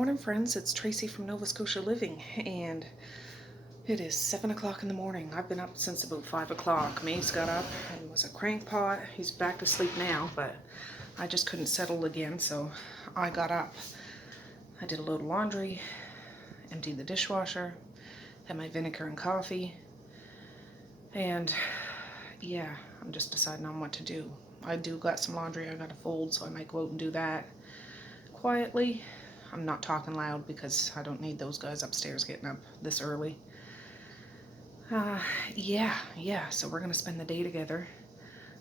morning, friends. It's Tracey from Nova Scotia Living, and it is 7 o'clock in the morning. I've been up since about 5 o'clock. Maeve's got up and was a crankpot. He's back to sleep now, but I just couldn't settle again, so I got up. I did a load of laundry, emptied the dishwasher, had my vinegar and coffee, and yeah, I'm just deciding on what to do. I do got some laundry I gotta fold, so I might go out and do that quietly. I'm not talking loud because I don't need those guys upstairs getting up this early. Yeah, so we're gonna spend the day together.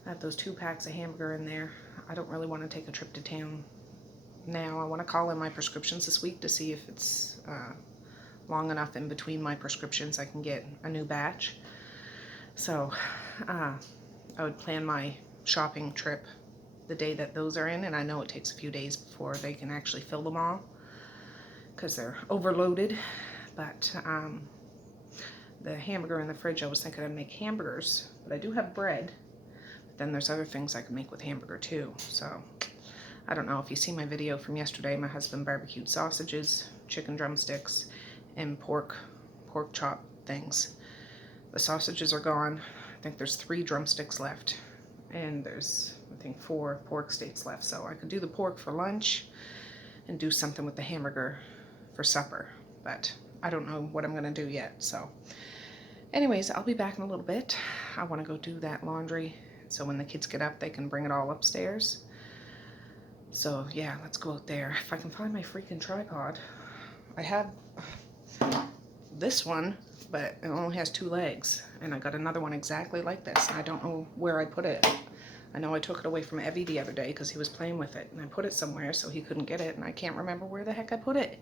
I have those 2 packs of hamburger in there. I don't really want to take a trip to town now. I want to call in my prescriptions this week to see if it's long enough in between my prescriptions I can get a new batch. So I would plan my shopping trip the day that those are in, and I know it takes a few days before they can actually fill them all because they're overloaded. But the hamburger in the fridge, I was thinking I'd make hamburgers, but I do have bread. But then there's other things I can make with hamburger too. So I don't know if you see my video from yesterday. My husband barbecued sausages, chicken drumsticks, and pork chop things. The sausages are gone. I think there's 3 drumsticks left, and there's I think 4 pork steaks left. So I could do the pork for lunch and do something with the hamburger for supper, but I don't know what I'm gonna do yet. So anyways, I'll be back in a little bit. I want to go do that laundry so when the kids get up they can bring it all upstairs. So yeah, let's go out there. If I can find my freaking tripod. I have this one, but it only has 2 legs, and I got another one exactly like this, and I don't know where I put it. I know I took it away from Evie the other day because he was playing with it, and I put it somewhere so he couldn't get it, and I can't remember where the heck I put it.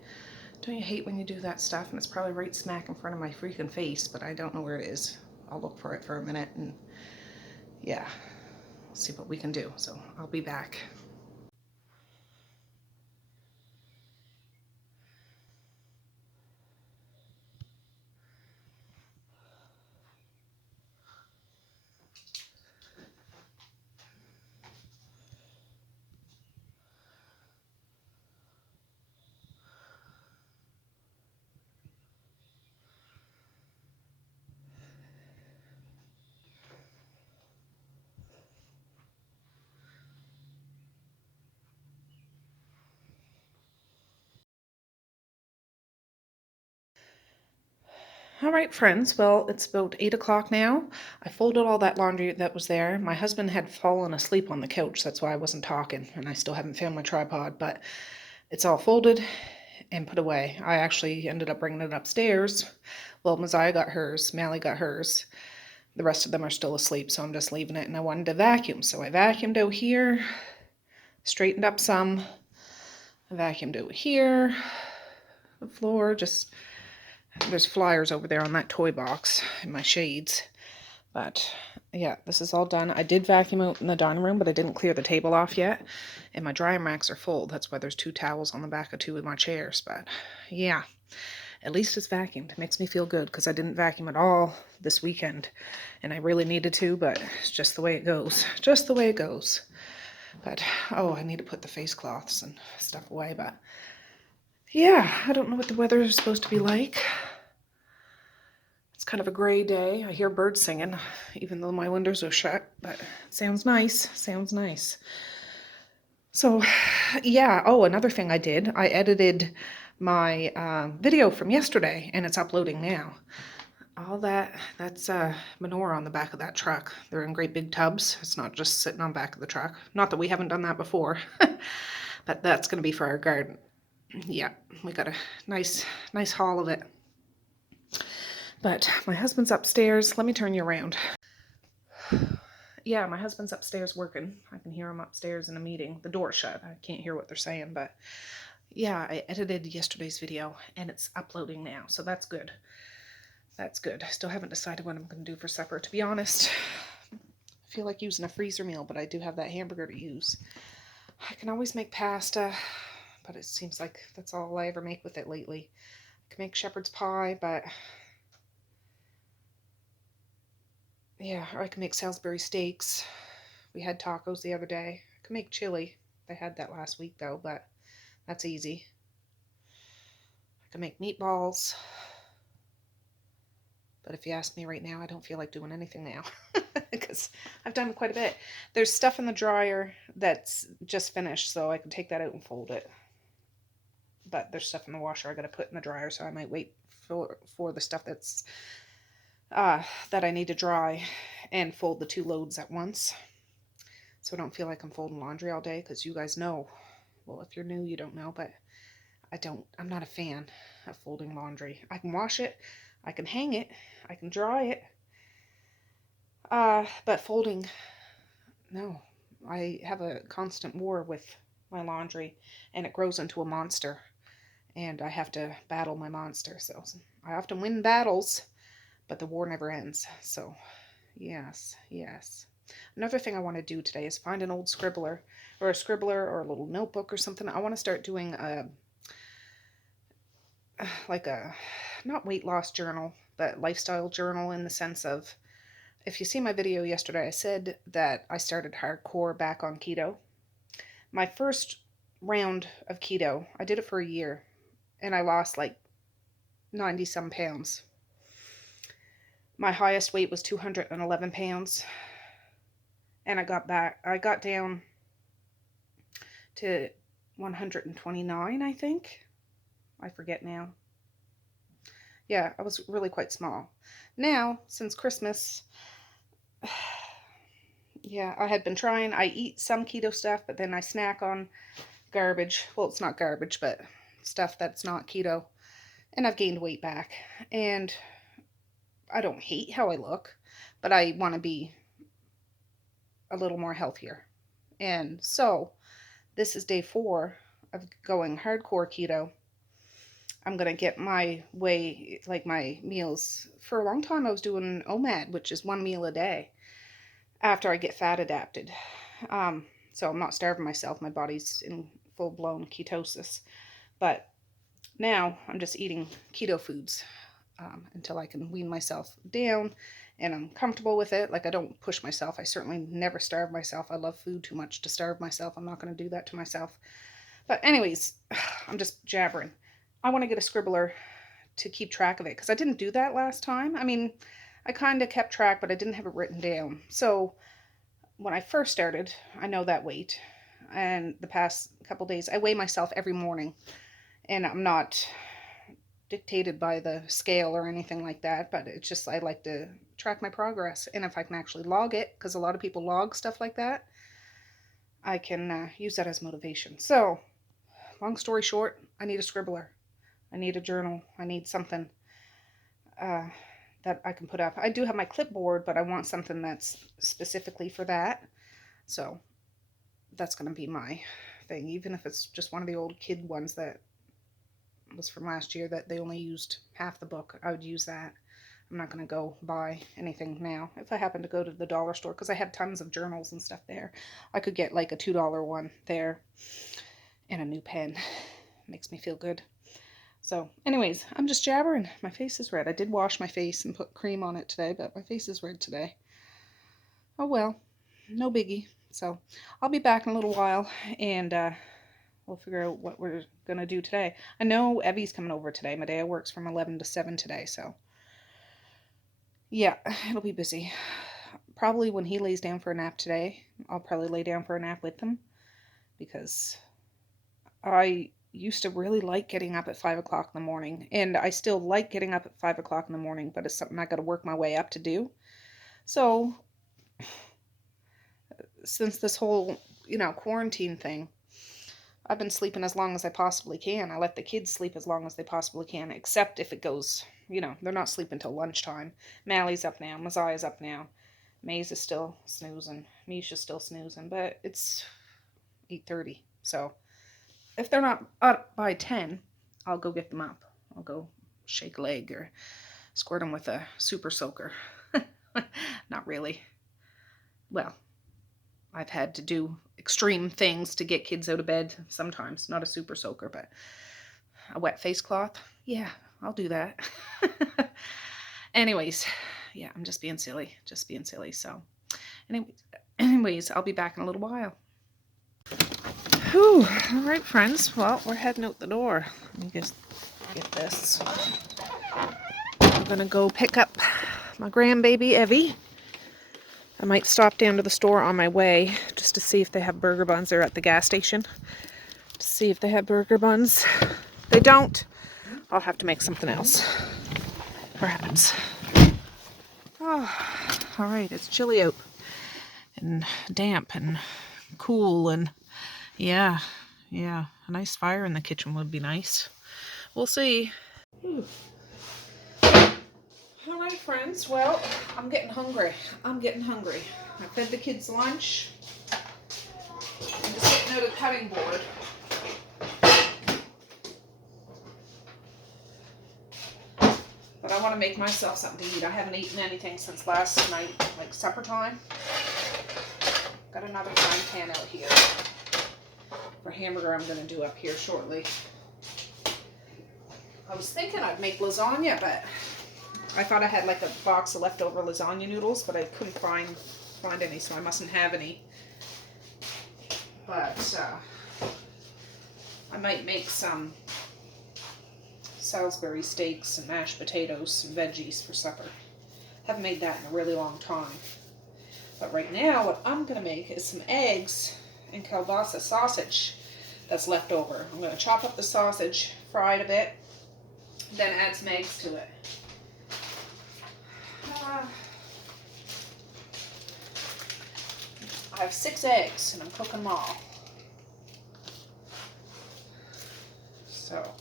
Don't you hate when you do that stuff? And it's probably right smack in front of my freaking face, but I don't know where it is. I'll look for it for a minute, and yeah, we'll see what we can do. So I'll be back. All right, friends. Well, it's about 8 o'clock now. I folded all that laundry that was there. My husband had fallen asleep on the couch. That's why I wasn't talking, and I still haven't found my tripod, but it's all folded and put away. I actually ended up bringing it upstairs. Well, Messiah got hers, Mally got hers. The rest of them are still asleep, so I'm just leaving it, and I wanted to vacuum. So I vacuumed out here, straightened up some. I vacuumed out here, the floor, just, there's flyers over there on that toy box in my shades. But yeah, this is all done. I did vacuum out in the dining room, but I didn't clear the table off yet. And my drying racks are full. That's why there's 2 towels on the back of 2 of my chairs. But yeah, at least it's vacuumed. It makes me feel good because I didn't vacuum at all this weekend. And I really needed to, but it's just the way it goes. Just the way it goes. But, oh, I need to put the face cloths and stuff away. But yeah, I don't know what the weather is supposed to be like. It's kind of a gray day. I hear birds singing, even though my windows are shut, but it sounds nice. Sounds nice. So, yeah. Oh, another thing I did, I edited my video from yesterday, and it's uploading now. All that's manure on the back of that truck. They're in great big tubs. It's not just sitting on the back of the truck. Not that we haven't done that before, but that's going to be for our garden. Yeah, we got a nice haul of it. But my husband's upstairs. Let me turn you around. Yeah, my husband's upstairs working. I can hear him upstairs in a meeting. The door's shut. I can't hear what they're saying, but yeah, I edited yesterday's video and it's uploading now, so that's good. That's good. I still haven't decided what I'm going to do for supper, to be honest. I feel like using a freezer meal, but I do have that hamburger to use. I can always make pasta, but it seems like that's all I ever make with it lately. I can make shepherd's pie, but yeah, or I can make Salisbury steaks. We had tacos the other day. I can make chili. They had that last week though, but that's easy. I can make meatballs. But if you ask me right now, I don't feel like doing anything now because I've done quite a bit. There's stuff in the dryer that's just finished, so I can take that out and fold it. But there's stuff in the washer I got to put in the dryer, so I might wait for the stuff that's that I need to dry and fold the 2 loads at once. So I don't feel like I'm folding laundry all day, because you guys know, well, if you're new, you don't know, but I'm not a fan of folding laundry. I can wash it, I can hang it, I can dry it, but folding, no. I have a constant war with my laundry, and it grows into a monster, and I have to battle my monster. So I often win battles, but the war never ends. So yes. Another thing I want to do today is find an old scribbler or a little notebook or something. I want to start doing like a, not weight loss journal, but lifestyle journal, in the sense of, if you see my video yesterday, I said that I started hardcore back on keto. My first round of keto, I did it for a year, and I lost like 90 some pounds. My highest weight was 211 pounds, and I got down to 129, I think. I forget now. Yeah, I was really quite small. Now, since Christmas, yeah, I had been trying. I eat some keto stuff, but then I snack on garbage. Well, it's not garbage, but stuff that's not keto. And I've gained weight back. And I don't hate how I look, but I want to be a little more healthier. And so, this is day 4 of going hardcore keto. I'm going to get my way, like my meals. For a long time, I was doing OMAD, which is 1 meal a day, after I get fat adapted. So I'm not starving myself. My body's in full-blown ketosis. But now I'm just eating keto foods until I can wean myself down and I'm comfortable with it. Like, I don't push myself. I certainly never starve myself. I love food too much to starve myself. I'm not going to do that to myself. But anyways, I'm just jabbering. I want to get a scribbler to keep track of it, because I didn't do that last time. I mean, I kind of kept track, but I didn't have it written down. So when I first started, I know that weight. And the past couple days, I weigh myself every morning. And I'm not dictated by the scale or anything like that, but it's just, I like to track my progress. And if I can actually log it, because a lot of people log stuff like that, I can use that as motivation. So, long story short, I need a scribbler. I need a journal. I need something that I can put up. I do have my clipboard, but I want something that's specifically for that. So that's going to be my thing, even if it's just one of the old kid ones that was from last year that they only used half the book. I would use that. I'm not going to go buy anything now. If I happen to go to the dollar store, because I have tons of journals and stuff there, I could get like a $2 one there and a new pen. Makes me feel good. So anyways, I'm just jabbering. My face is red. I did wash my face and put cream on it today, but my face is red today. Oh well, no biggie. So I'll be back in a little while, and we'll figure out what we're going to do today. I know Evie's coming over today. Medea works from 11 to 7 today, so yeah, it'll be busy. Probably when he lays down for a nap today, I'll probably lay down for a nap with him, because I used to really like getting up at 5 o'clock in the morning, and I still like getting up at 5 o'clock in the morning, but it's something I got to work my way up to do. So since this whole, quarantine thing, I've been sleeping as long as I possibly can. I let the kids sleep as long as they possibly can, except if it goes, they're not sleeping till lunchtime. Mally's up now. Messiah's up now. Maze is still snoozing. Misha's still snoozing, but it's 8:30, so if they're not up by 10, I'll go get them up. I'll go shake a leg or squirt them with a super soaker. Not really. Well, I've had to do extreme things to get kids out of bed sometimes. Not a super soaker, but a wet face cloth. Yeah, I'll do that. Anyways, yeah, I'm just being silly. So anyways, I'll be back in a little while. Whew. All right, friends. Well, we're heading out the door. Let me just get this. I'm gonna go pick up my grandbaby Evie. I might stop down to the store on my way just to see if they have burger buns. They're at the gas station to see if they have burger buns. If they don't, I'll have to make something else, perhaps. Oh, all right, it's chilly out and damp and cool, and yeah, a nice fire in the kitchen would be nice. We'll see. Ooh. All right, friends. Well, I'm getting hungry. I fed the kids lunch. I'm just getting out a cutting board. But I want to make myself something to eat. I haven't eaten anything since last night, like supper time. Got another frying pan out here for hamburger I'm going to do up here shortly. I was thinking I'd make lasagna, but I thought I had like a box of leftover lasagna noodles, but I couldn't find any, so I mustn't have any. But I might make some Salisbury steaks and mashed potatoes and veggies for supper. Haven't made that in a really long time. But right now, what I'm going to make is some eggs and kielbasa sausage that's left over. I'm going to chop up the sausage, fry it a bit, then add some eggs to it. I have 6 eggs and I'm cooking them all. So,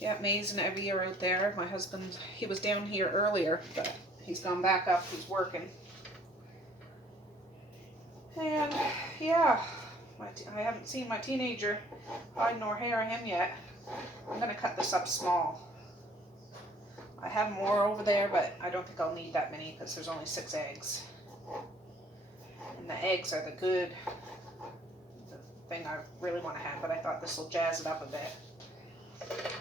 yeah, Maze and Evie are out there. My husband, he was down here earlier, but he's gone back up. He's working. And yeah, I haven't seen my teenager hide nor hair him yet. I'm going to cut this up small. I have more over there, but I don't think I'll need that many because there's only 6 eggs. And the eggs are the thing I really want to have, but I thought this will jazz it up a bit.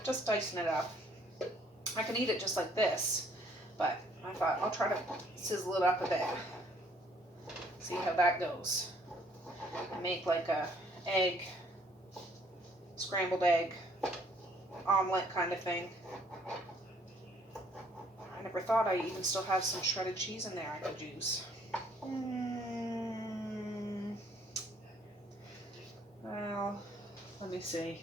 Just dicing it up. I can eat it just like this, but I thought I'll try to sizzle it up a bit. See how that goes. I make like a scrambled egg, omelet kind of thing. I never thought I even still have some shredded cheese in there I could use. Well, let me see.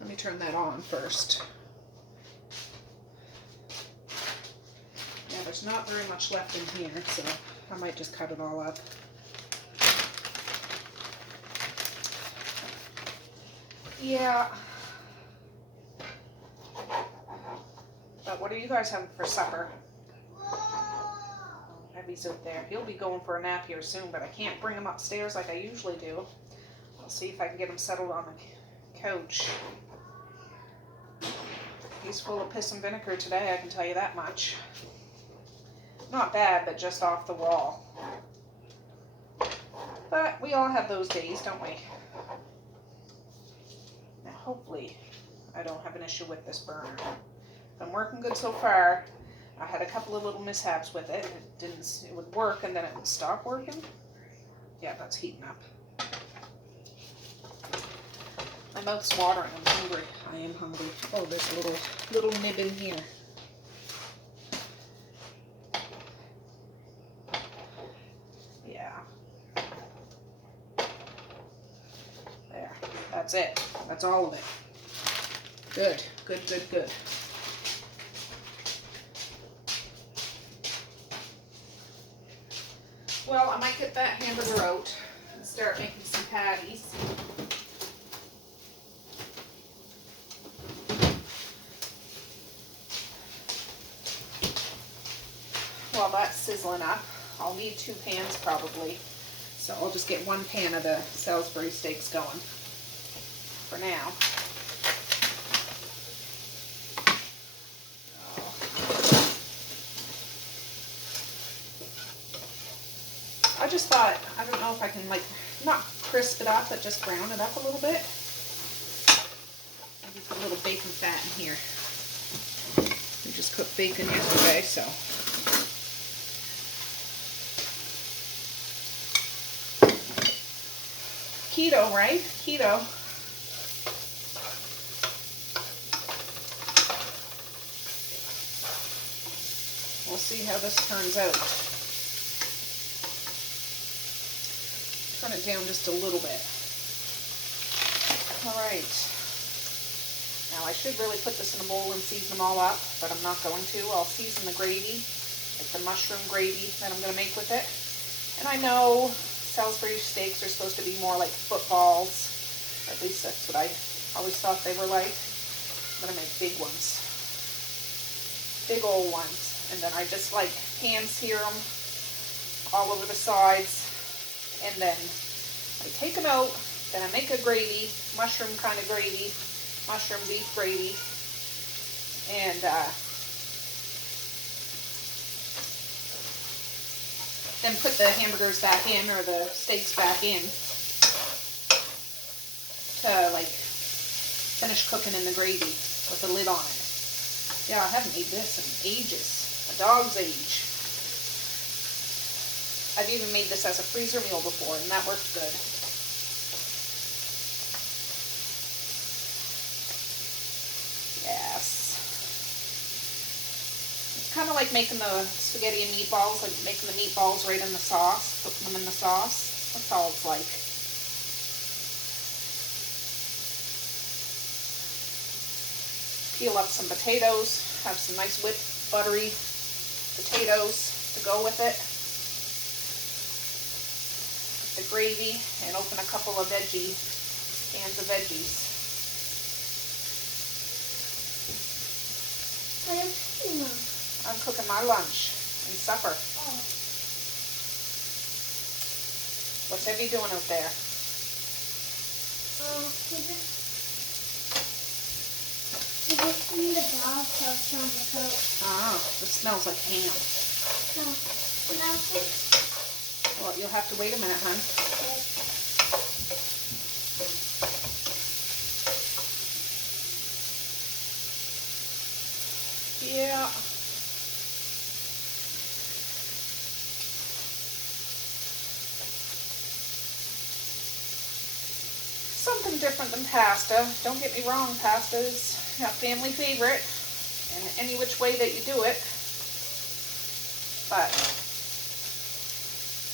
Let me turn that on first. Yeah, there's not very much left in here, so I might just cut it all up. Yeah. But what are you guys having for supper? Evie's out there. He'll be going for a nap here soon, but I can't bring him upstairs like I usually do. I'll see if I can get him settled on the couch. He's full of piss and vinegar today, I can tell you that much. Not bad, but just off the wall. But we all have those days, don't we? Now, hopefully, I don't have an issue with this burner. Been working good so far. I had a couple of little mishaps with it. It would work and then it would stop working. Yeah, that's heating up. My mouth's watering. I'm hungry. I am hungry. Oh, there's a little nib in here. Yeah. There. That's it. That's all of it. Good. Good, good, good. Well, I might get that hamburger out and start making some patties. While that's sizzling up, I'll need 2 pans probably. So I'll just get 1 pan of the Salisbury steaks going for now. I just thought, I don't know if I can like, not crisp it up, but just brown it up a little bit. Maybe put a little bacon fat in here. We just cooked bacon yesterday, so. Keto, right? Keto. We'll see how this turns out. Turn it down just a little bit. All right. Now I should really put this in a bowl and season them all up, but I'm not going to. I'll season the gravy, like the mushroom gravy that I'm going to make with it. And I know Salisbury steaks are supposed to be more like footballs. At least that's what I always thought they were like. I'm going to make big ones. Big old ones. And then I just like hand sear them all over the sides. And then I take them out. Then I make a gravy, mushroom kind of gravy. Mushroom beef gravy, and then put the hamburgers back in, or the steaks back in, to like finish cooking in the gravy with the lid on it. Yeah, I haven't made this in ages, a dog's age. I've even made this as a freezer meal before, and that worked good. Kind of like making the spaghetti and meatballs, like making the meatballs right in the sauce, putting them in the sauce. That's all it's like. Peel up some potatoes, have some nice whipped buttery potatoes to go with it. The gravy, and open a couple of cans of veggies. I'm cooking my lunch and supper. Oh. What's Evie doing out there? He just in the bathtub on the coat. Ah, this smells like ham. No. Well, you'll have to wait a minute, hon. Okay. Yeah. Something different than pasta. Don't get me wrong, pasta is a family favorite in any which way that you do it. But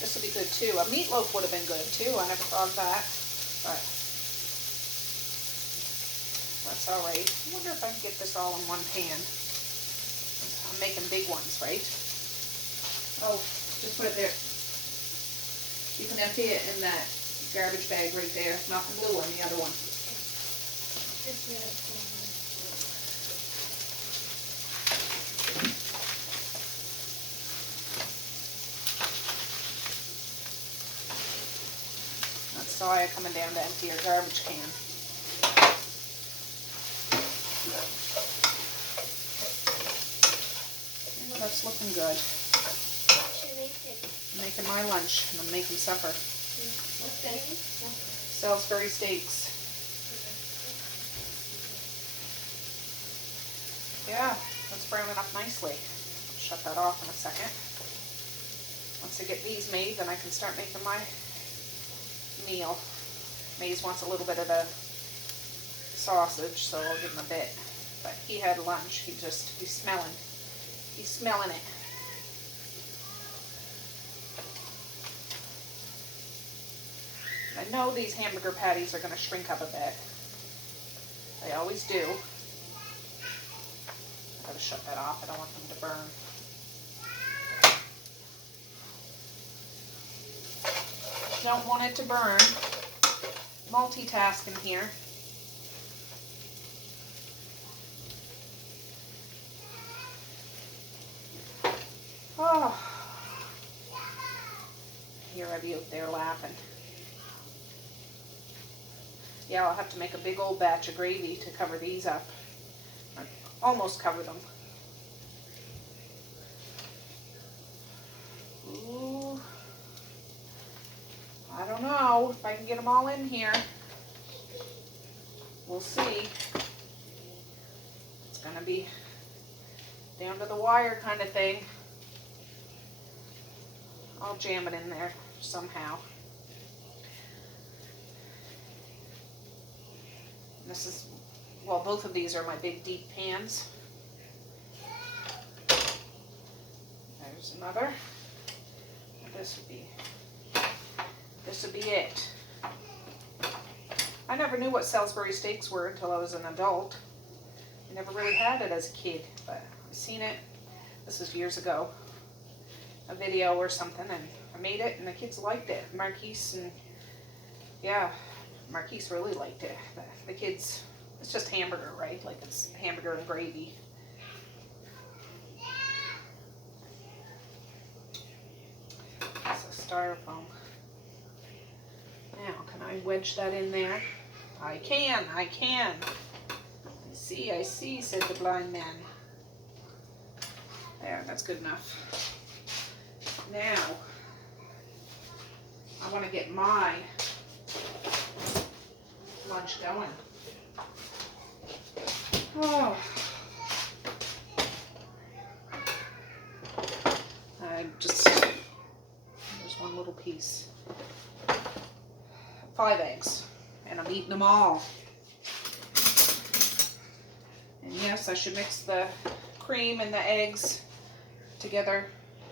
this would be good too. A meatloaf would have been good too. I never thought of that. But that's all right. I wonder if I can get this all in one pan. I'm making big ones, right? Oh, just put it there. You can empty it in that garbage bag right there, not the blue one, the other one. That's Sawyer coming down to empty her garbage can. Oh, that's looking good. I'm making my lunch and I'm making supper. What's that? Salisbury steaks. Yeah, that's browning up nicely. I'll shut that off in a second. Once I get these made, then I can start making my meal. Maze wants a little bit of the sausage, so I'll give him a bit. But he had lunch. He's smelling it. I know these hamburger patties are going to shrink up a bit. They always do. I've got to shut that off. I don't want them to burn. Don't want it to burn. Multitasking here. Oh. Hear Evie out there laughing. Yeah, I'll have to make a big old batch of gravy to cover these up. Almost cover them. Ooh. I don't know if I can get them all in here. We'll see. It's gonna be down to the wire kind of thing. I'll jam it in there somehow. This is, well, both of these are my big deep pans. There's another. This would be it. I never knew what Salisbury steaks were until I was an adult. I never really had it as a kid, but I've seen it. This was years ago. A video or something, and I made it, and the kids liked it. Marquise and, yeah, Marquise really liked it. The kids, it's just hamburger, right? Like it's hamburger and gravy. It's a styrofoam. Now, can I wedge that in there? I can. I see, said the blind man. There, that's good enough. Now, I want to get my lunch going. Oh. There's one little piece. 5 eggs, and I'm eating them all. And yes, I should mix the cream and the eggs together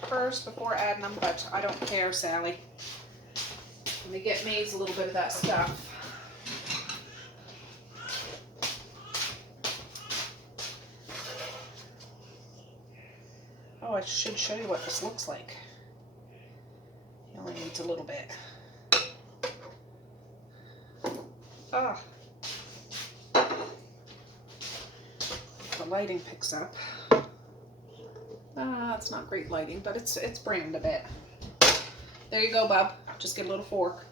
first before adding them, but I don't care, Sally. Let me get Maze a little bit of that stuff. Oh, I should show you what this looks like. It only needs a little bit. Ah. The lighting picks up. It's not great lighting, but it's brand a bit. There you go, Bub. Just get a little fork.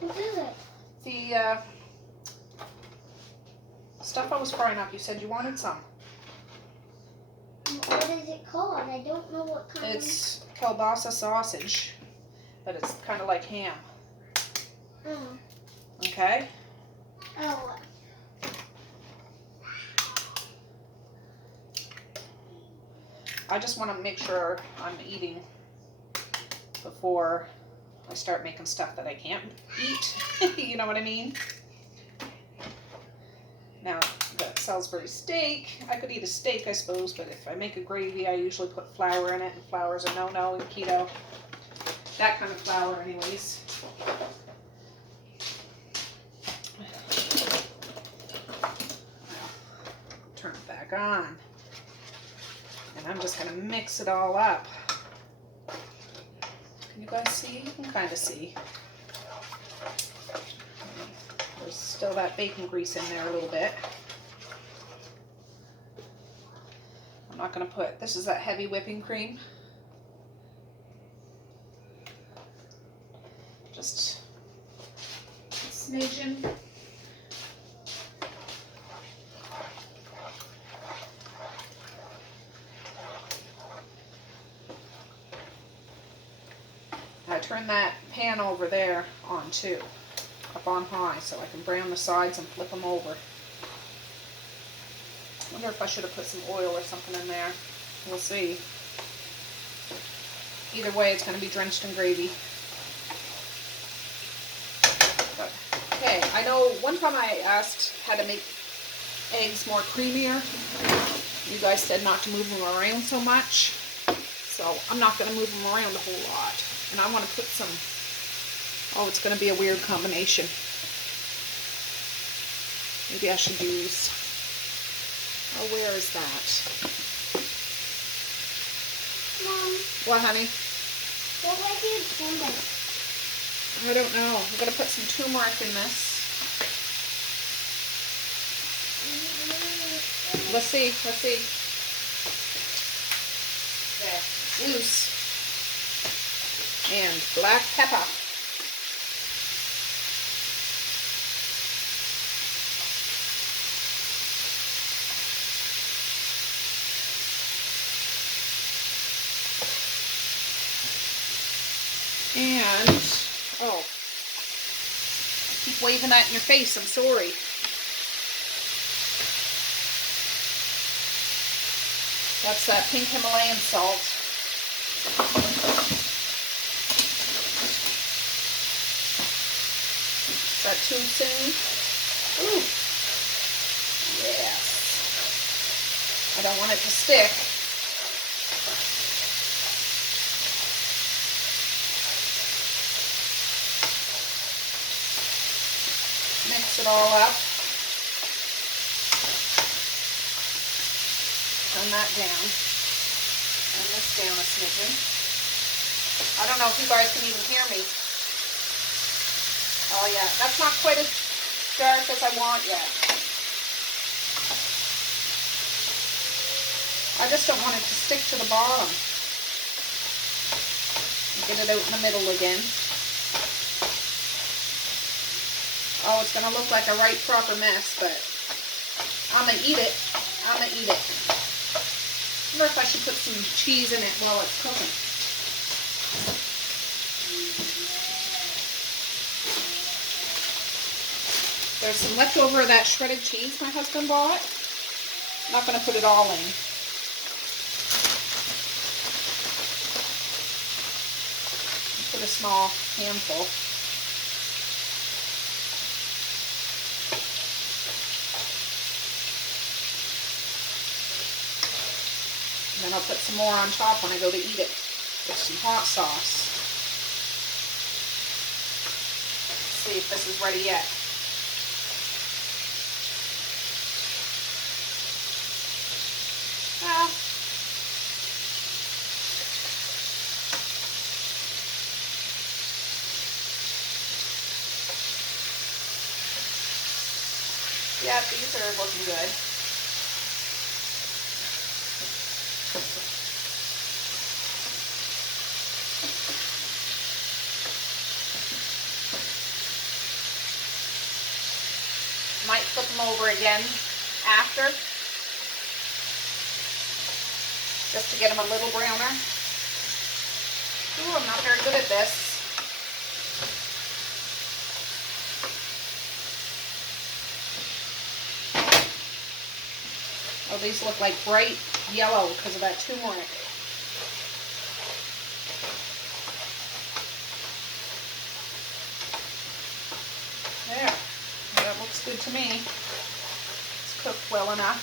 What is it? The stuff I was frying up. You said you wanted some. What is it called? I don't know what kind. It's kielbasa sausage, but it's kind of like ham. Oh. Okay? Oh. I just want to make sure I'm eating before I start making stuff that I can't eat. You know what I mean? Now, the Salisbury steak, I could eat a steak, I suppose, but if I make a gravy, I usually put flour in it, and flour's a no-no in keto. That kind of flour, anyways. Turn it back on. And I'm just going to mix it all up. Can you guys see? You can kind of see. There's still that bacon grease in there a little bit. I'm not going to put, this is that heavy whipping cream. Just a smidgen. I turn that pan over there on too, up on high, so I can brown the sides and flip them over. I wonder if I should have put some oil or something in there. We'll see. Either way, it's going to be drenched in gravy. But, okay, I know one time I asked how to make eggs more creamier. You guys said not to move them around so much. So I'm not going to move them around a whole lot. And I want to put some, oh, it's going to be a weird combination. Maybe I should use, oh, where is that? Mom. What, honey? What way do you turn it? I don't know. I'm going to put some turmeric in this. Let's see. There, loose. And black pepper. And, oh, I keep waving that in your face, I'm sorry. That's that pink Himalayan salt. Is that too soon? Ooh. Yes. I don't want it to stick. it all up. Turn that down. Turn this down a smidgen. I don't know if you guys can even hear me. Oh yeah, that's not quite as dark as I want yet. I just don't want it to stick to the bottom. Get it out in the middle again. Oh, it's gonna look like a right proper mess, but I'm gonna eat it. I'm gonna eat it. I wonder if I should put some cheese in it while it's cooking. There's some leftover of that shredded cheese my husband bought. I'm not gonna put it all in. Put a small handful. And then I'll put some more on top when I go to eat it with some hot sauce. Let's see if this is ready yet. Yeah, these are looking good. Might flip them over again after, just to get them a little browner. Ooh, I'm not very good at this. Oh, these look like bright yellow because of that turmeric. There. That looks good to me. It's cooked well enough.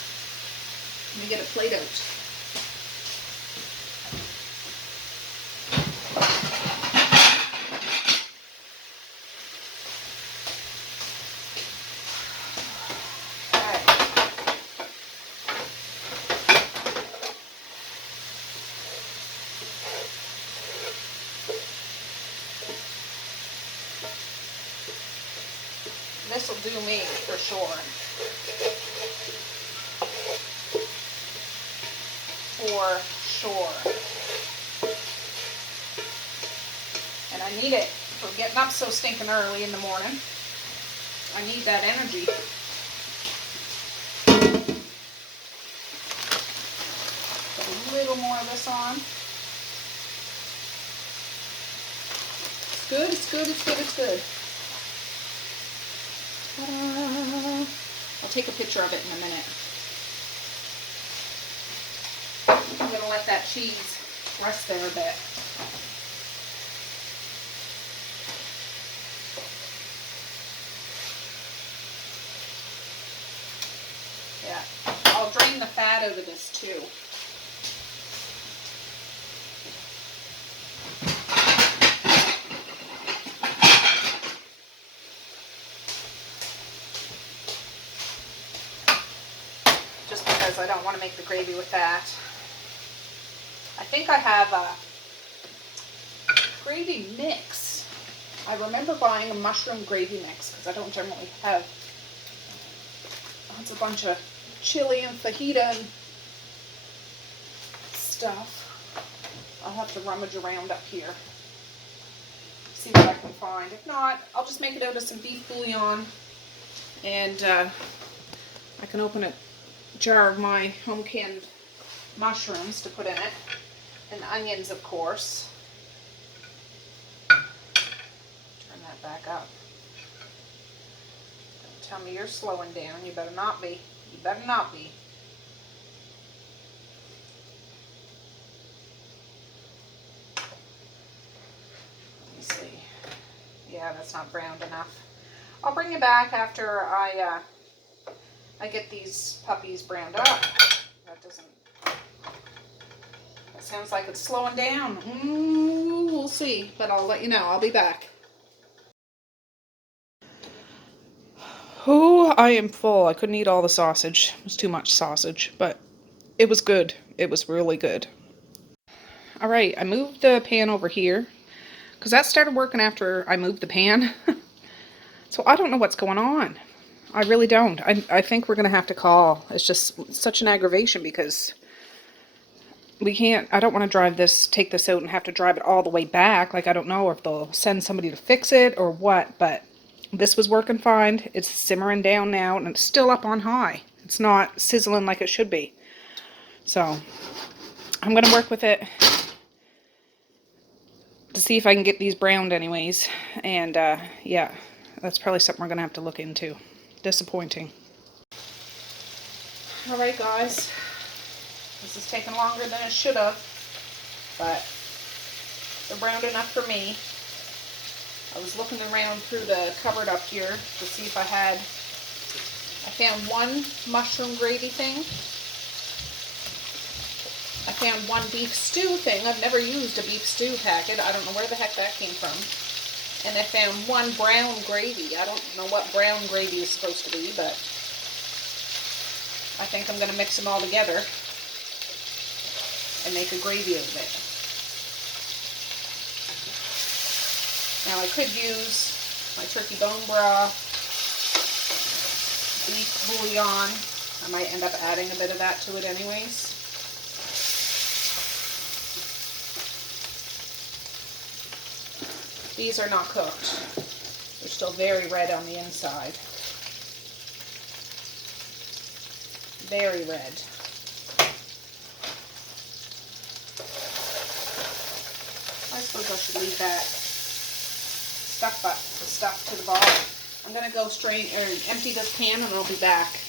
Let me get a plate out. This will do me for sure. For sure. And I need it for getting up so stinking early in the morning. I need that energy. Put a little more of this on. It's good, it's good, it's good, it's good. Ta-da. I'll take a picture of it in a minute. I'm going to let that cheese rest there a bit. Yeah, I'll drain the fat out of this too. Just because I don't want to make the gravy with that. I think I have a gravy mix. I remember buying a mushroom gravy mix because I don't generally have. It's a bunch of chili and fajita and stuff. I'll have to rummage around up here. See what I can find. If not, I'll just make it out of some beef bouillon. And I can open a jar of my home canned mushrooms to put in it. And onions, of course. Turn that back up. Don't tell me you're slowing down. You better not be. You better not be. Let me see. Yeah, that's not browned enough. I'll bring it back after I get these puppies browned up. That doesn't. That sounds like it's slowing down. We'll see, but I'll let you know. I'll be back. Oh, I am full. I couldn't eat all the sausage. It was too much sausage, but it was good. It was really good. All right, I moved the pan over here because that started working after I moved the pan. So I don't know what's going on. I really don't. I think we're going to have to call. It's just such an aggravation because we can't, I don't want to take this out and have to drive it all the way back. Like, I don't know if they'll send somebody to fix it or what, but this was working fine. It's simmering down now and it's still up on high. It's not sizzling like it should be. So I'm going to work with it to see if I can get these browned anyways. And yeah, that's probably something we're going to have to look into. Disappointing. All right, guys. This is taking longer than it should have, but they're browned enough for me. I was looking around through the cupboard up here to see if I found one mushroom gravy thing. I found one beef stew thing. I've never used a beef stew packet. I don't know where the heck that came from. And I found one brown gravy. I don't know what brown gravy is supposed to be, but I think I'm going to mix them all together and make a gravy out of it. Now I could use my turkey bone broth, beef bouillon. I might end up adding a bit of that to it anyways. These are not cooked. They're still very red on the inside. Very red. I suppose I should leave that stuff to the bottom. I'm gonna go empty this pan and I'll be back.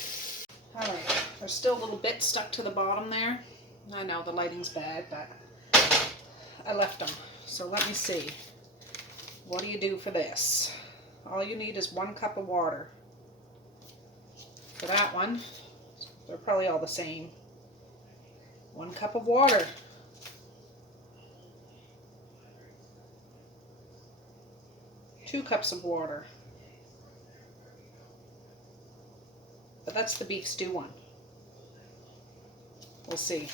Alright, there's still a little bit stuck to the bottom there. I know the lighting's bad, but I left them. So let me see. What do you do for this? All you need is 1 cup of water. For that one, they're probably all the same. 1 cup of water. 2 cups of water. But that's the beef stew one. We'll see.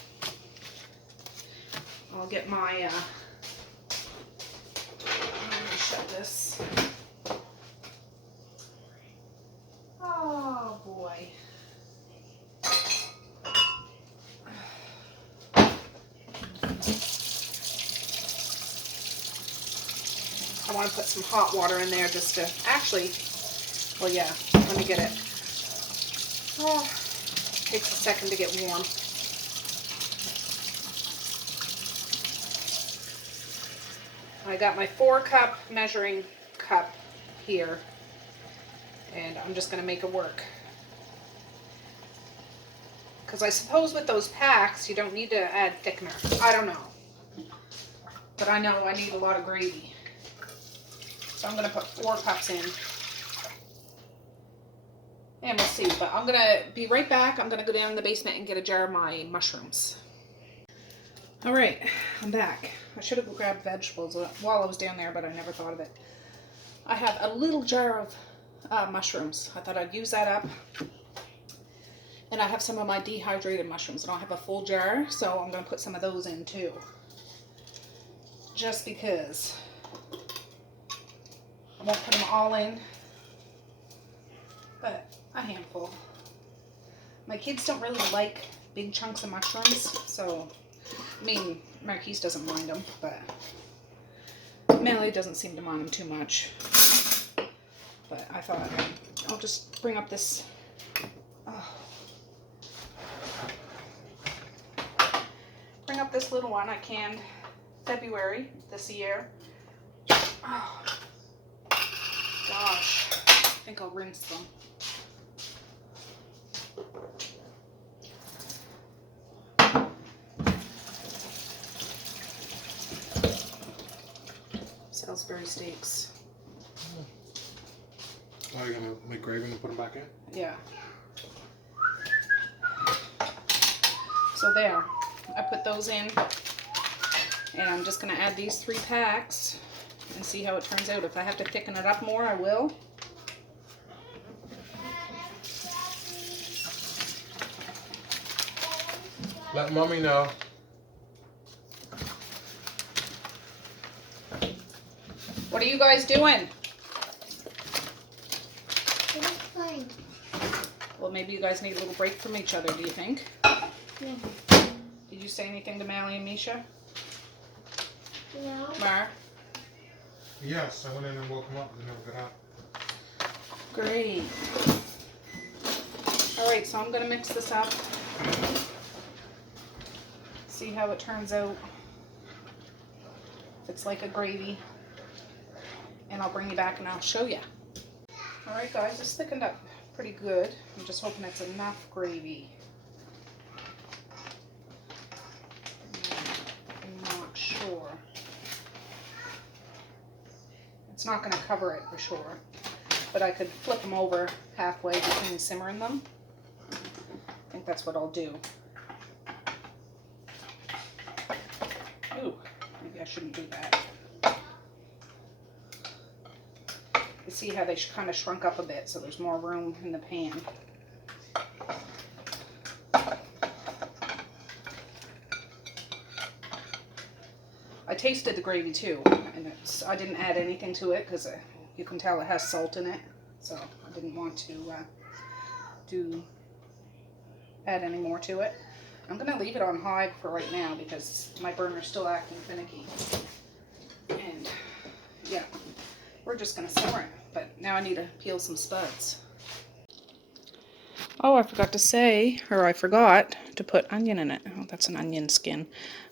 I'll get my, let me shut this. Oh boy. I want to put some hot water in there just to, actually, well yeah, let me get it. Oh, takes a second to get warm. I got my 4-cup measuring cup here, and I'm just going to make it work. Because I suppose with those packs, you don't need to add thickener. I don't know. But I know I need a lot of gravy. So I'm going to put 4 cups in. And we'll see. But I'm going to be right back. I'm going to go down in the basement and get a jar of my mushrooms. Alright, I'm back. I should have grabbed vegetables while I was down there, but I never thought of it. I have a little jar of mushrooms. I thought I'd use that up. And I have some of my dehydrated mushrooms. I don't have a full jar, so I'm going to put some of those in too. Just because. I won't put them all in, but a handful. My kids don't really like big chunks of mushrooms, so, I mean, Marquise doesn't mind them, but Melly doesn't seem to mind them too much. But I thought I'll just bring up this, bring up this little one I canned February this year. Oh. Gosh, I think I'll rinse them. Salisbury steaks. Are you gonna make gravy and put them back in? Yeah. So there, I put those in, and I'm just gonna add these 3 packs. And see how it turns out. If I have to thicken it up more, I will. Let mommy know. What are you guys doing? We're just playing. Well, maybe you guys need a little break from each other, do you think? Yeah. Did you say anything to Mally and Misha? No. Mar? Yes, I went in and woke him up. They never got up. Great. Alright, so I'm going to mix this up. See how it turns out. If it's like a gravy. And I'll bring you back and I'll show you. Alright guys, it's thickened up pretty good. I'm just hoping it's enough gravy. I'm not sure. It's not going to cover it for sure. But I could flip them over halfway between simmering them. I think that's what I'll do. Ooh, maybe I shouldn't do that. You see how they kind of shrunk up a bit, so there's more room in the pan. I tasted the gravy too, and I didn't add anything to it because you can tell it has salt in it, so I didn't want to add any more to it. I'm going to leave it on high for right now because my burner's still acting finicky. And yeah, we're just going to simmer it, but now I need to peel some spuds. Oh, I forgot to say, or I forgot to put onion in it. Oh, that's an onion skin.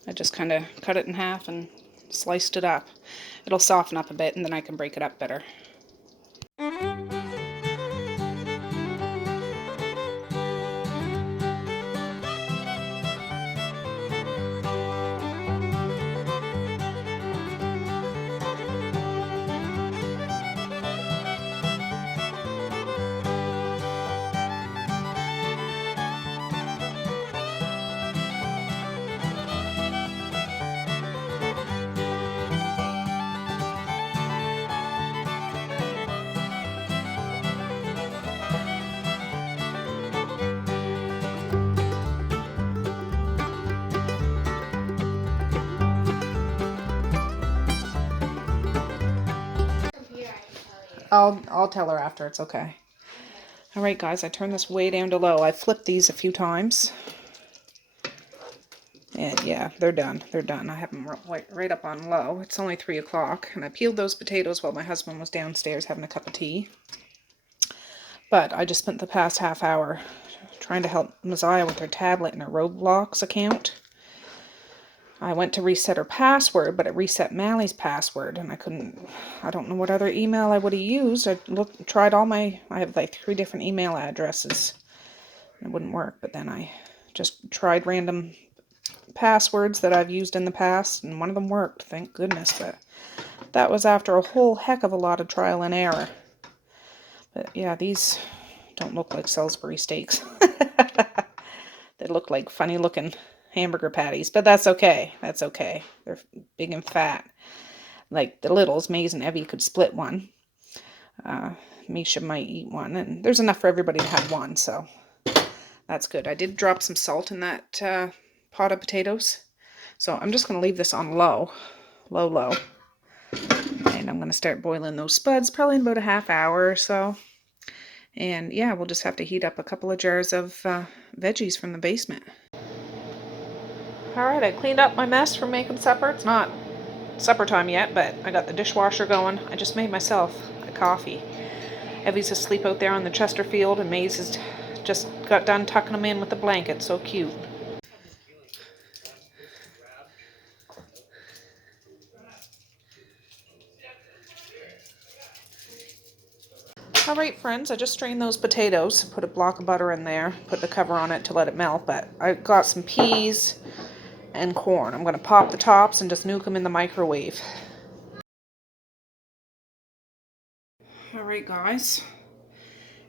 I just kind of cut it in half and sliced it up. It'll soften up a bit and then I can break it up better. I'll tell her after, it's okay. Alright guys, I turned this way down to low. I flipped these a few times. And yeah, they're done. They're done. I have them right up on low. It's only 3 o'clock. And I peeled those potatoes while my husband was downstairs having a cup of tea. But I just spent the past half hour trying to help Messiah with her tablet and her Roblox account. I went to reset her password, but it reset Mally's password, and I don't know what other email I would have used. I tried I have like 3 different email addresses. It wouldn't work, but then I just tried random passwords that I've used in the past, and one of them worked, thank goodness. But that was after a whole heck of a lot of trial and error. But yeah, these don't look like Salisbury steaks. They look like funny looking hamburger patties, but that's okay. That's okay. They're big and fat. Like the littles, Maze and Evie could split one. Misha might eat one, and there's enough for everybody to have one, so that's good. I did drop some salt in that pot of potatoes, so I'm just going to leave this on low, and I'm going to start boiling those spuds probably in about a half hour or so. And yeah, we'll just have to heat up a couple of jars of veggies from the basement. Alright, I cleaned up my mess from making supper. It's not supper time yet, but I got the dishwasher going. I just made myself a coffee. Evie's asleep out there on the Chesterfield, and Maze has just got done tucking him in with the blanket. So cute. Alright friends, I just strained those potatoes, put a block of butter in there, put the cover on it to let it melt, but I got some peas and corn. I'm going to pop the tops and just nuke them in the microwave. Alright guys,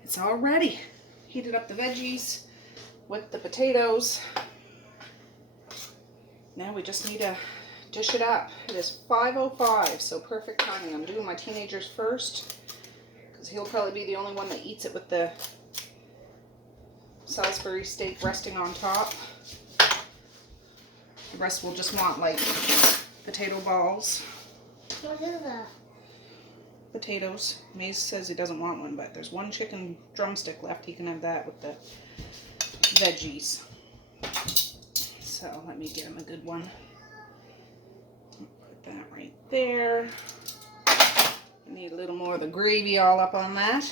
it's all ready. Heated up the veggies with the potatoes. Now we just need to dish it up. It is 5:05, so perfect timing. I'm doing my teenagers first, because he'll probably be the only one that eats it with the Salisbury steak resting on top. The rest will just want like potato balls. What is that? Potatoes. Mace says he doesn't want one, but there's one chicken drumstick left. He can have that with the veggies. So let me get him a good one. Put that right there. I need a little more of the gravy all up on that.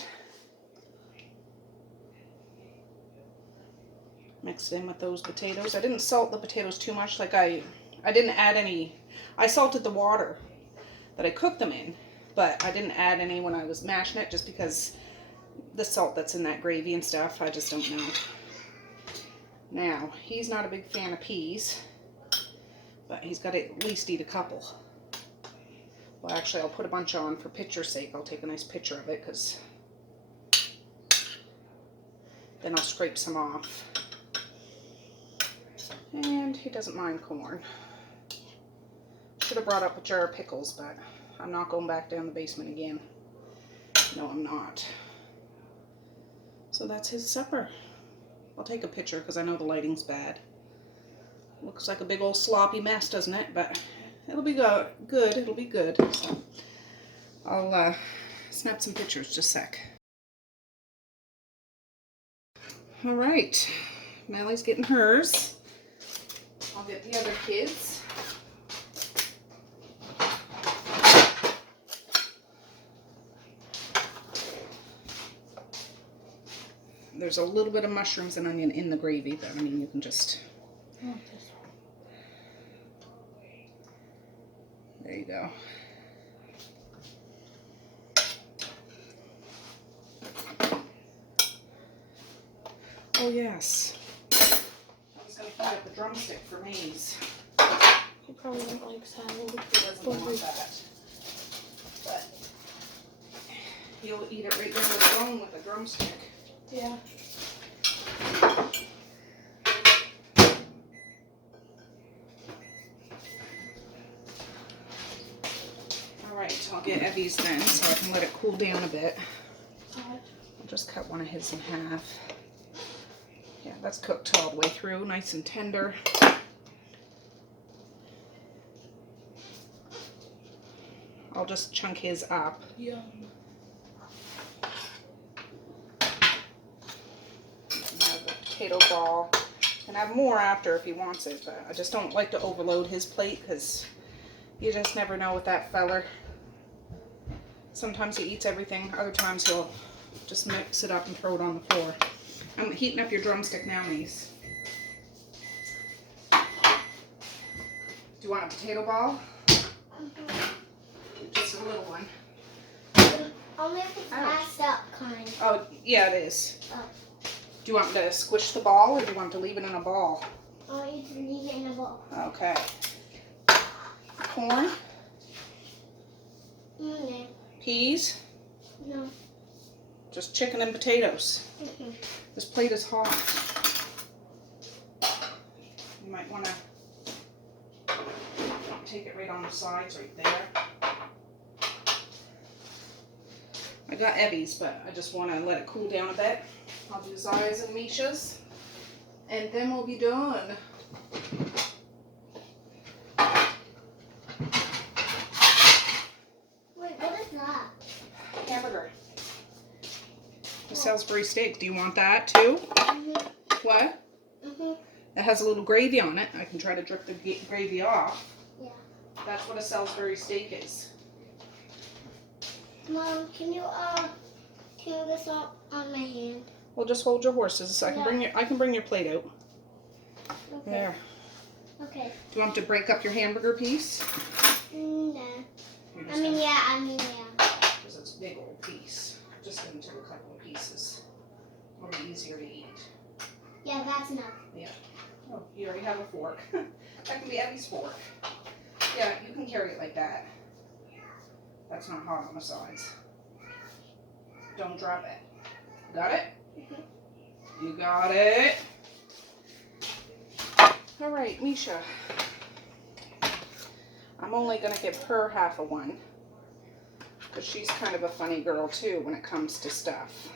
Mix it in with those potatoes. I didn't salt the potatoes too much. Like I didn't add any. I salted the water that I cooked them in, but I didn't add any when I was mashing it just because the salt that's in that gravy and stuff, I just don't know. Now, he's not a big fan of peas, but he's got to at least eat a couple. Well, actually, I'll put a bunch on for picture's sake. I'll take a nice picture of it because then I'll scrape some off. And he doesn't mind corn. Should have brought up a jar of pickles, but I'm not going back down the basement again. No, I'm not. So that's his supper. I'll take a picture because I know the lighting's bad. Looks like a big old sloppy mess, doesn't it? But it'll be good. It'll be good. So I'll snap some pictures just a sec. All right. Mellie's getting hers. I'll get the other kids. There's a little bit of mushrooms and onion in the gravy, but I mean, you can just... There you go. Oh, yes. I was going to heat up the drumstick for Maze. He probably don't like salad. He doesn't want that. But he'll eat it right down the bone with a drumstick. Yeah. Alright, I'll get Evie's then so I can let it cool down a bit. I'll just cut one of his in half. Yeah, that's cooked all the way through, nice and tender. I'll just chunk his up. Yum. Potato ball. Can have more after if he wants it, but I just don't like to overload his plate because you just never know with that feller. Sometimes he eats everything, other times he'll just mix it up and throw it on the floor. I'm heating up your drumstick now, Mace. Do you want a potato ball? Just a little one. I'll make it mashed up kind. Oh, yeah, it is. Oh. Do you want me to squish the ball or do you want to leave it in a ball? I want you to leave it in a bowl. Okay. Corn? No. Peas? No. Just chicken and potatoes. Mm-hmm. This plate is hot. You might want to take it right on the sides right there. I got Evie's, but I just want to let it cool down a bit. I'll do Zaya's and Misha's, and then we'll be done. Wait, what is that? Hamburger. The Salisbury steak. Do you want that too? Mm-hmm. What? Mm-hmm. It has a little gravy on it. I can try to drip the gravy off. Yeah. That's what a Salisbury steak is. Mom, can you clean this up on my hand? Well, just hold your horses. I can bring your plate out. Okay. There. Okay. Do you want to break up your hamburger piece? No. You're I just mean, gonna- yeah. Because it's a big old piece. Just into a couple of pieces. It'll be easier to eat. Yeah, that's enough. Oh, you already have a fork. That can be Evie's fork. Yeah, you can carry it like that. That's not hot on the sides. Don't drop it. Got it? Mm-hmm. You got it. All right, Misha. I'm only going to give her half a one. Because she's kind of a funny girl too when it comes to stuff.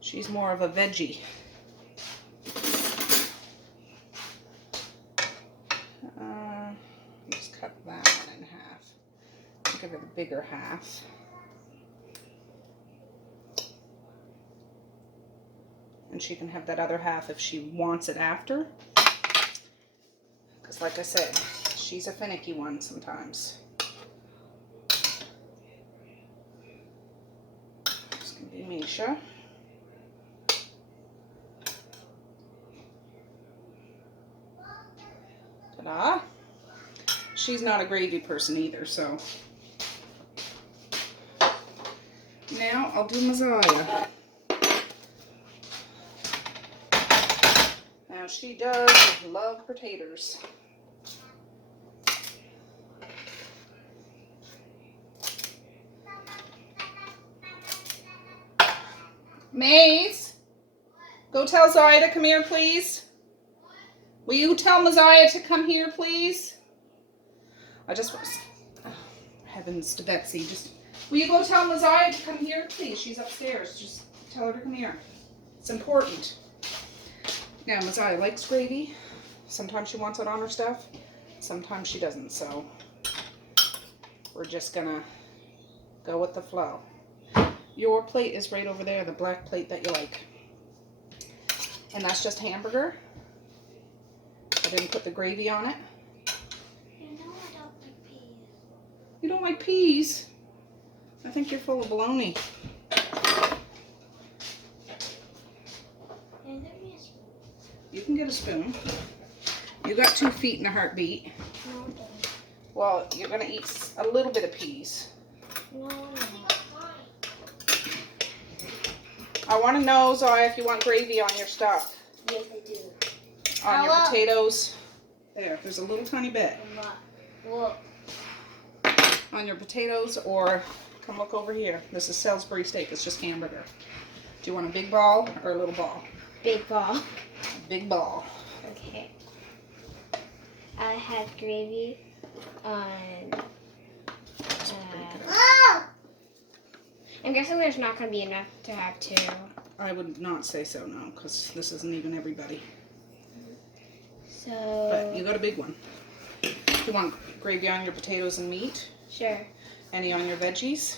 She's more of a veggie. give her the bigger half. And she can have that other half if she wants it after. Because like I said, she's a finicky one sometimes. This can be Misha. Ta-da. She's not a gravy person either, so. Now I'll do Messiah. Now she does love potatoes. Maze, go tell Zaya to come here, please. Will you tell Messiah to come here, please? I just want heavens to Betsy. Will you go tell Messiah to come here, please? She's upstairs. Just tell her to come here. It's important. Now, Messiah likes gravy. Sometimes she wants it on her stuff. Sometimes she doesn't, so we're just gonna go with the flow. Your plate is right over there, the black plate that you like. And that's just hamburger. I didn't put the gravy on it. You know I don't like peas. You don't like peas? I think you're full of baloney. Can there be a spoon? You can get a spoon. You got 2 feet and a heartbeat. No, I don't. Well, you're gonna eat a little bit of peas. No, no. I want to know, Zoya, if you want gravy on your stuff. Yes, I do. On your Hello? potatoes. There's a little tiny bit. What? On your potatoes, or come look over here. This is Salisbury steak. It's just hamburger. Do you want a big ball or a little ball? Big ball. A big ball. Okay. I had gravy on. I'm guessing there's not going to be enough to have 2. I would not say so, no, because this isn't even everybody. So. But you got a big one. Do you want gravy on your potatoes and meat? Sure. Any on your veggies?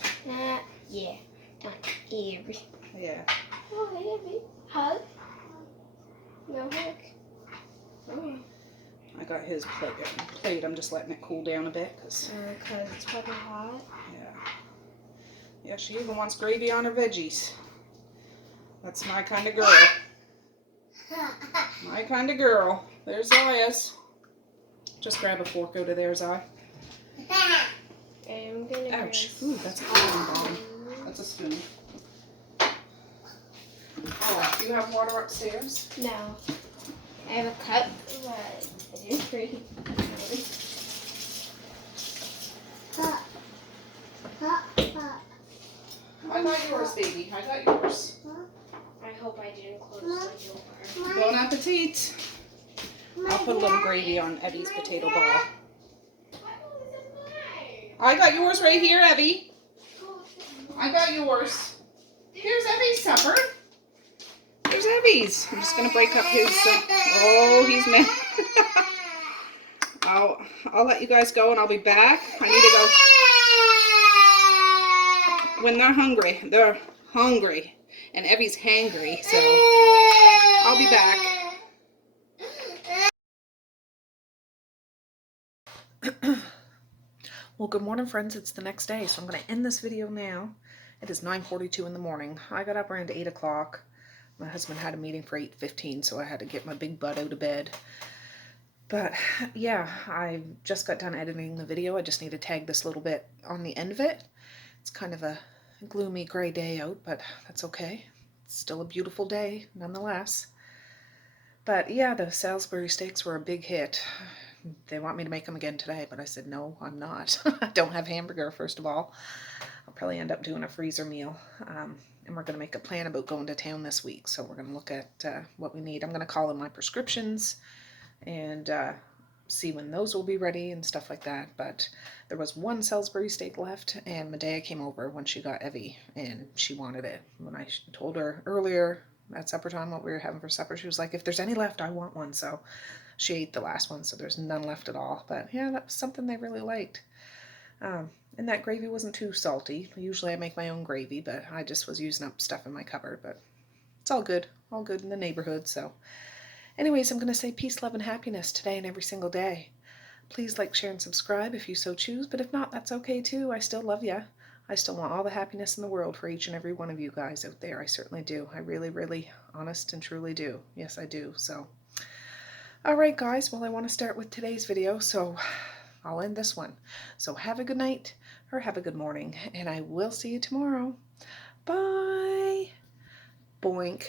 Yeah. On every. Yeah. Oh, hey, baby. Hug? No hug? Oh. I got his plate. I'm just letting it cool down a bit, because It's probably hot. yeah. Yeah, she even wants gravy on her veggies. That's my kind of girl. My kind of girl. There's Zaya's. Just grab a fork out of there, Zaya. I'm gonna. Ouch. Ooh, that's a spoon bomb. That's a spoon. Oh, do you have water upstairs? No. I have a cup, but I didn't bring. I got yours, baby. I got yours. I hope I didn't close the door. Bon appetit. I'll put a little gravy on Evie's potato ball. I got yours right here, Evie. I got yours. Here's Evie's supper. Here's Evie's. I'm just gonna break up his. Oh, he's mad. I'll let you guys go, and I'll be back. I need to go. When they're hungry, and Evie's hangry, so I'll be back. Well, good morning, friends. It's the next day, so I'm going to end this video now. It is 9:42 in the morning. I got up around 8 o'clock. My husband had a meeting for 8:15, so I had to get my big butt out of bed. But yeah, I just got done editing the video. I just need to tag this little bit on the end of it. It's kind of a gloomy gray day out, but that's okay. It's still a beautiful day nonetheless. But yeah, the Salisbury steaks were a big hit. They want me to make them again today, but I said, no, I'm not. I don't have hamburger, first of all. I'll probably end up doing a freezer meal. And we're going to make a plan about going to town this week. So we're going to look at what we need. I'm going to call in my prescriptions and see when those will be ready and stuff like that. But there was one Salisbury steak left, and Medea came over when she got Evie, and she wanted it. When I told her earlier at supper time what we were having for supper, she was like, if there's any left, I want one. So she ate the last one, so there's none left at all. But yeah, that was something they really liked. And that gravy wasn't too salty. Usually I make my own gravy, but I just was using up stuff in my cupboard. But it's all good in the neighborhood. So anyways, I'm going to say peace, love, and happiness today and every single day. Please like, share, and subscribe if you so choose, but if not, that's okay too. I still love you. I still want all the happiness in the world for each and every one of you guys out there. I certainly do. I really, really, honest and truly do. Yes, I do. So, all right, guys. Well, I want to start with today's video, so I'll end this one. So have a good night or have a good morning, and I will see you tomorrow. Bye. Boink.